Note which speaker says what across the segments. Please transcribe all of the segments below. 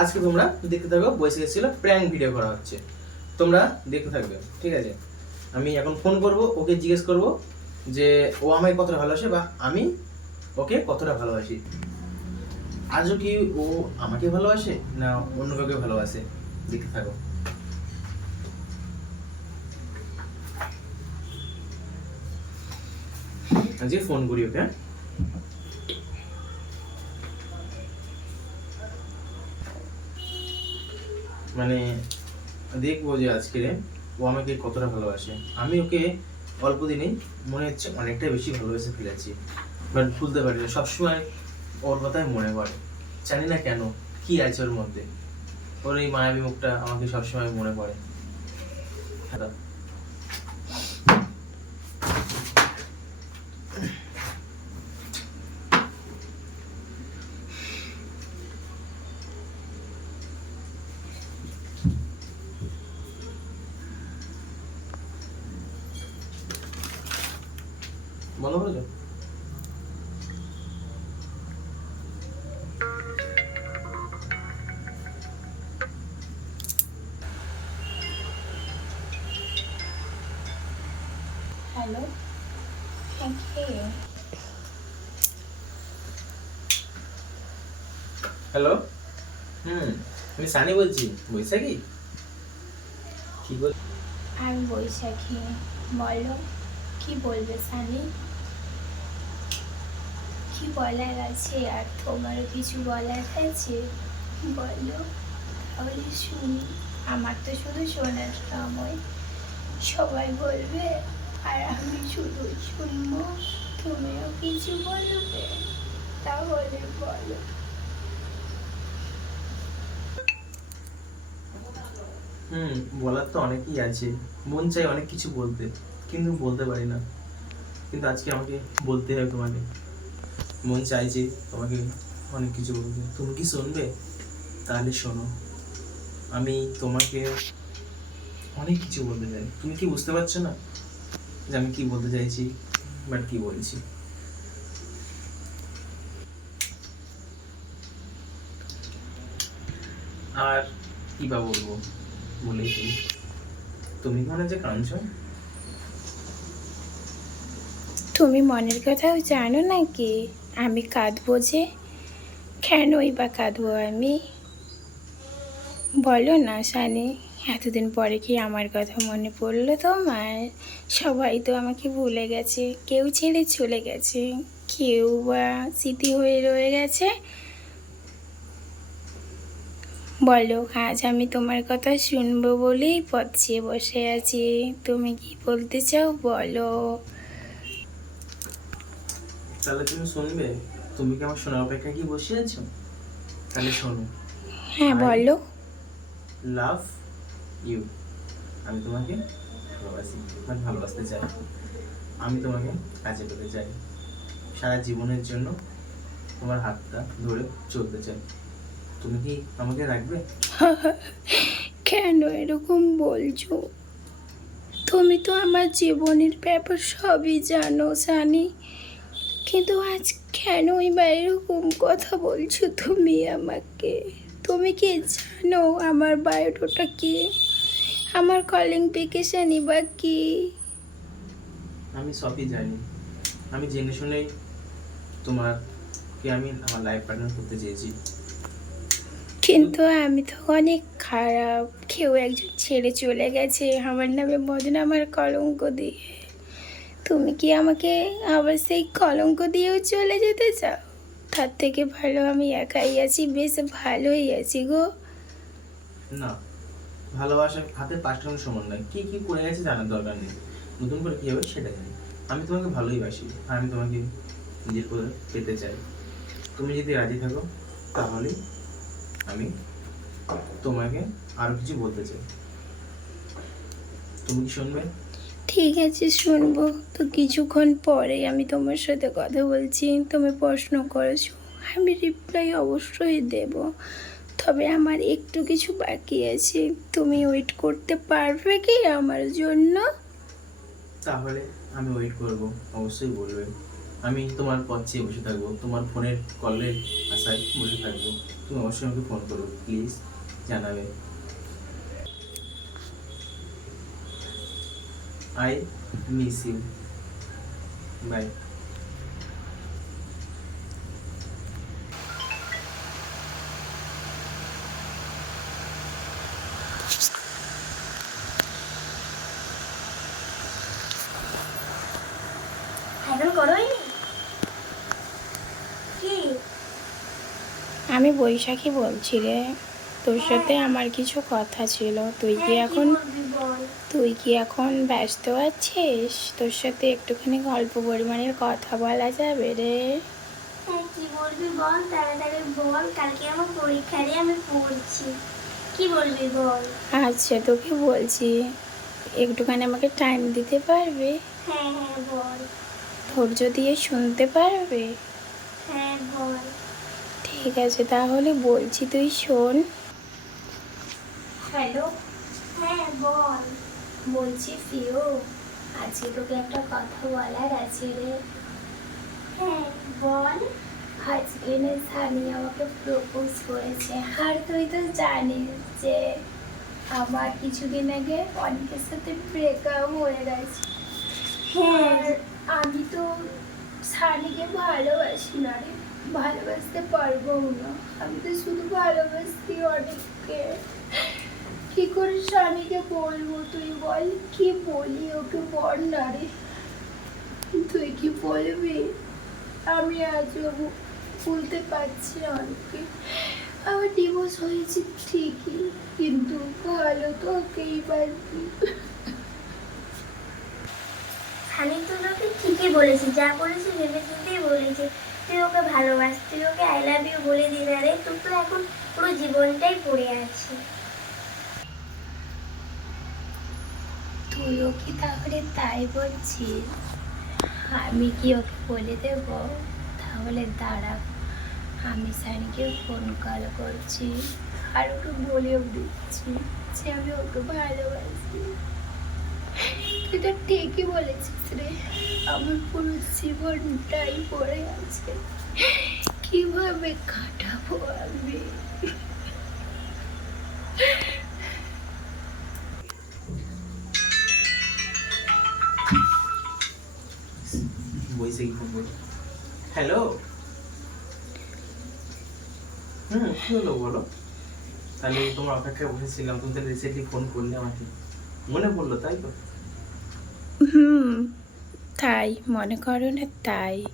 Speaker 1: আজকে তোমরা দেখতে থাকো বসে ছিল প্র্যাঙ্ক ভিডিও করা হচ্ছে। তোমরা দেখতে থাকবে, ঠিক আছে? আমি এখন ফোন করব, ওকে জিজ্ঞেস করব যে ও আমায় কতটা ভালোবাসে বা আমি ওকে কতটা ভালোবাসি। আজও কি ও আমাকে ভালোবাসে না অন্য কাউকে ভালোবাসে? দেখতে থাকো। আজকে ফোন করি ওকে মানে দেখব যে আজকে ও আমাকে কতটা ভালোবাসে। আমি ওকে অল্প দিনেই মনে হচ্ছে অনেকটাই বেশি ভালোবেসে ফেলেছি। বাট ভুলতে পারি না সবসময় ওর কথাই মনে পড়ে। জানি না কেন, কি আছে ওর মধ্যে? ওর এই মায়াবী মুখটা আমাকে সবসময় মনে পড়ে। হ্যাঁ বন্ধ
Speaker 2: হ্যাঁ কে
Speaker 1: হ্যালো হুম আমি সানি বলছি বৈশাখী? কি বল
Speaker 2: আমি বৈশাখী। বলো কি বলবে সানি? কি বলার আছে? আর তোমারও কিছু বলার আছে? বলো। তাহলে শুনি। আমার তো শুধু শোনার সময়। সবাই বলবে, আর আমি শুধু শুনব। তুমিও কিছু বলবে, তাহলে বলো।
Speaker 1: হুম, বলার তো অনেকই আছে। মন চাই অনেক কিছু বলতে, কিন্তু বলতে পারি না। কিন্তু আজকে আমাকে বলতে হবে তোমাকে। মন চাইছে তোমাকে অনেক কিছু বলবে। তুমি কি শুনবে? তাহলে শোনো, আমি তোমাকে অনেক কিছু বলতে চাই। তুমি কি বুঝতে পারছ না যে আমি কি বলতে চাইছি বাট কি বলছি? আর কি বা বলব ফেলি তুমি মনে যে কাঁদছো?
Speaker 2: তুমি মনের কথাও জানো নাকি? আমি কাঁদবো যে, কেনই বা কাঁদবো আমি? বলো না সানি, এতদিন পরে কি আমার কথা মনে পড়ল তোমার? সবাই তো আমাকে ভুলে গেছে, কেউ ছেড়ে চলে গেছে, কেউ বা স্মৃতি হয়ে রয়ে গেছে। বলো, আজ আমি তোমার কথা শুনব বলেই পথ চেয়ে বসে আছি, তুমি কি বলতে চাও বলো।
Speaker 1: তাহলে তুমি শুনবে। তুমি কি আমার শোনার অপেক্ষা কি বসে আছো? তাহলে শোনো।
Speaker 2: হ্যাঁ বলো।
Speaker 1: লাভ ইউ আমি তোমাকে ভালোবাসি মানে ভালোবাসতে চাই। আমি তোমাকে কাজে পেতে চাই। সারা জীবনের জন্য তোমার হাতটা ধরে চলতে চাই। তুমি কি আমাকে রাখবে?
Speaker 2: কেন এরকম বলছো? তুমি তো আমার জীবনের ব্যাপার সবই জানো জানি কিন্তু আজ কেনই বা এরকম কথা বলছো তুমি আমাকে? তুমি কি জানো আমার বায়োডাটা কি? আমার কলিং পিকেশনই বা কি?
Speaker 1: আমি সবই জানি। আমি জেনে শুনেই তোমার কি আমি আমার লাইফ পার্টনার করতে চেয়েছি।
Speaker 2: কিন্তু আমি তো অনেক খারাপ। কেউ একজন ছেড়ে চলে গেছে। আমার নামে বদনামার কলঙ্ক দিয়ে। তুমি কি আমাকে আবার সেই কলঙ্ক দিয়েও চলে যেতে চাও? তার থেকে ভালো আমি একাই আছি, বেশ ভালোই আছি গো।
Speaker 1: না ভালোবাসা হাতে পাঁচটা সমান নয়। কি কি করে গেছে জানার দরকার নেই। নতুন করে কি হবে সেটা জানি। আমি তোমাকে ভালোই বাসি আমি তোমাকে নিজের করে পেতে চাই। তুমি যদি রাজি থাকো, তাহলে আমি তোমাকে আরও কিছু বলতে চাই। তুমি কি শুনবে?
Speaker 2: ঠিক আছে, শুনব। তো কিছুক্ষণ পরে আমি তোমার সাথে কথা বলছি, তুমি প্রশ্ন করেছ, আমি রিপ্লাই অবশ্যই দেব। তবে আমার একটু কিছু বাকি আছে, তুমি ওয়েট করতে পারবে কি আমার জন্য?
Speaker 1: তাহলে আমি ওয়েট করব, অবশ্যই বলবে। আমি তোমার পথ বসে থাকব, তোমার ফোনের কলের আশায় বসে থাকব। তুমি অবশ্যই আমাকে ফোন করো প্লিজ জানাবে। আই মিস ইউ বাই
Speaker 3: কি?
Speaker 2: আমি বৈশাখী বলছি রে। তোর সাথে আমার কিছু কথা ছিল। তুই কি এখন তুই কি এখন ব্যস্ত আছিস? তোর সাথে একটুখানি গল্প পরিমাণের কথা বলা যাবে রে।
Speaker 3: হ্যাঁ কি বলবি বল? তাড়াতাড়ি বল কালকে আমার পরীক্ষা রে আমি পড়ছি। কি বলবি বল?
Speaker 2: আচ্ছা তোকে বলছি। একটুখানি আমাকে টাইম দিতে পারবে?
Speaker 3: হ্যাঁ হ্যাঁ বল।
Speaker 2: ধৈর্য দিয়ে শুনতে পারবে?
Speaker 3: হ্যাঁ বল।
Speaker 2: ঠিক আছে তাহলে বলছি তুই শোন।
Speaker 3: হ্যালো? হ্যাঁ বল।
Speaker 2: বলছি ফিও আজকে তোকে একটা কথা বলার আছে রে।
Speaker 3: হ্যাঁ বল।
Speaker 2: আজকে না সানি আমাকে প্রপোজ করেছে। আর তুই তো জানিস যে আমার কিছুদিন আগে অনেকের সাথে ব্রেকআপ হয়ে গেছে।
Speaker 3: হ্যাঁ।
Speaker 2: আমি তো সানিকে ভালোবাসি না রে। ভালোবাসতে পারব না। আমি তো শুধু ভালোবাসি অনেককে। কি করে স্বামীকে বলব? তুই বল, কি বলি ওকে বল না রে। তুই কি বলবি? আমি আজও ভুলতে পারছি না অনেককে আমার ডিভোর্স হয়েছে ঠিকই, কিন্তু ভালো তো ওকেই পারবি।
Speaker 3: খানিক তো তোকে ঠিকই বলেছি, যা বলেছি ভেবে চিন্তেই বলেছি। তুই ওকে ভালোবাস, তুই ওকে আই লাভ ইউ বলে দিবি আরে তোর তো এখন পুরো জীবনটাই পড়ে আছে।
Speaker 2: তুইও কি তাহলে তাই বলছিস আমি কি ওকে বলে দেব? তাহলে দাঁড়া, আমি সানিকে ফোন কল করছি, আর ওকে বলেও দিচ্ছি যে আমি ওকে ভালোবাসি। তুই তো ঠিকই বলেছিস রে, আমার পুরো জীবনটাই পড়ে আছে। কীভাবে কাটাবো আমি?
Speaker 1: হ্যালো? হুম, কি হলো বলো? তাহলে তোমার অপেক্ষায় বসেছিলাম, তুমি তাহলে রিসেন্টলি ফোন করলে আমাকে। মনে পড়ল, তাই তো?
Speaker 2: হুম, তাই, মনে করো না, তাই।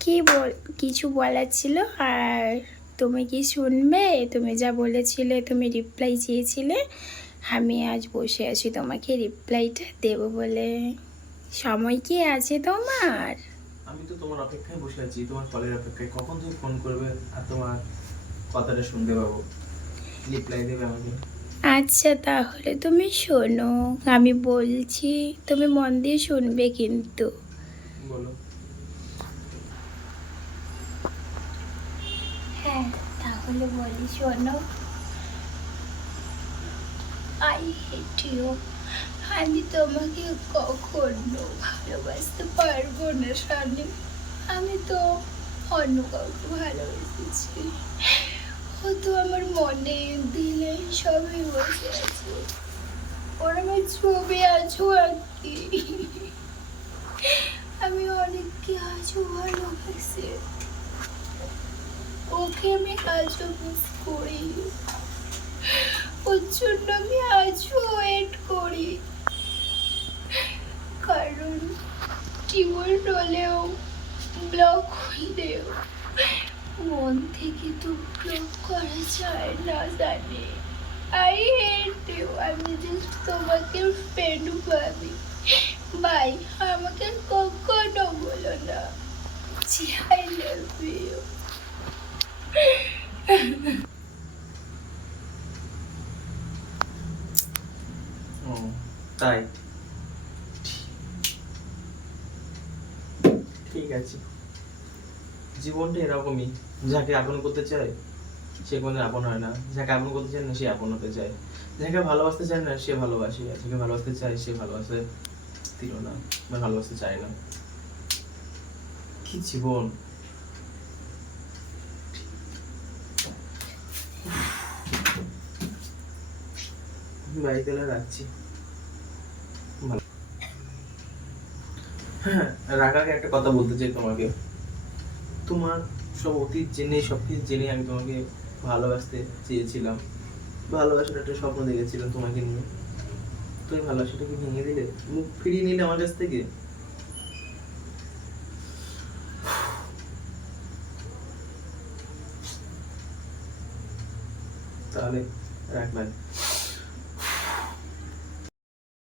Speaker 2: কি বল, কিছু বলার ছিল? আর তুমি কি শুনবে? তুমি যা বলেছিলে, তুমি রিপ্লাই চেয়েছিলে। আমি আজ বসে আছি, তোমাকে রিপ্লাইটা দেবো বলে। সময় কি আছে তোমার?
Speaker 1: আমি তো তোমার অপেক্ষায় বসে আছি তোমার কলের অপেক্ষায়। কখন তুমি ফোন করবে আর তোমার কথাটা শুনতে পাবো রিপ্লাই দেবে আমাকে।
Speaker 2: আচ্ছা তাহলে তুমি শোনো। আমি বলছি তুমি মন দিয়ে শুনবে কিন্তু।
Speaker 1: বলো।
Speaker 2: হ্যাঁ তাহলে বলি শোনো। আই হেট ইউ আমি তোমাকে কখনো ভালোবাসতে পারব না, সানি। আমি তো অন্য কাউকে ভালোবেসেছি। ও তো আমার মনে দিলে সবই বসে আছে। ওর আমার ছবি আছো আর কি আমি অনেককে আজও ভালোবাসি। ওকে আমি আজও মিস করি। ওর জন্য আমি আজও ওয়েট করি। টিউর হলেও ব্লক হলেও মন থেকে তো ব্লক করা যায় না, জানি। আই হেট ইউ আমি জাস্ট তোমাকে ফ্রেন্ড ভাবি বাই আমাকে কখনো বলো না। জি আই লাভ ইউ
Speaker 1: তাই? গেছি। জীবনটা এরকমই, যাকে আপন করতে চায়, সে কোনো আপন হয় না। যাকে আপন করতে চায় না, সে আপন হতে চায়। যাকে ভালোবাসতে চায় না, সে ভালোবাসে। আর যাকে ভালোবাসতে চায়, সে ভালোবাসে দিল না, বা ভালোবাসতে চায় না। কি জীবন? বাড়িতে রাখছি। হ্যাঁ আগে একটা কথা বলতে চাই তোমাকে। তোমার সব অতীত জেনে, সব কিছু জেনে আমি তোমাকে ভালোবাসতে চেয়েছিলাম। ভালোবাসার একটা স্বপ্ন দেখেছিলাম তোমাকে নিয়ে। তুমি ভালোবাসাটাকে ভেঙে দিলে, মুখ ফিরিয়ে নিলে আমার কাছ থেকে? তাহলে রাখবেন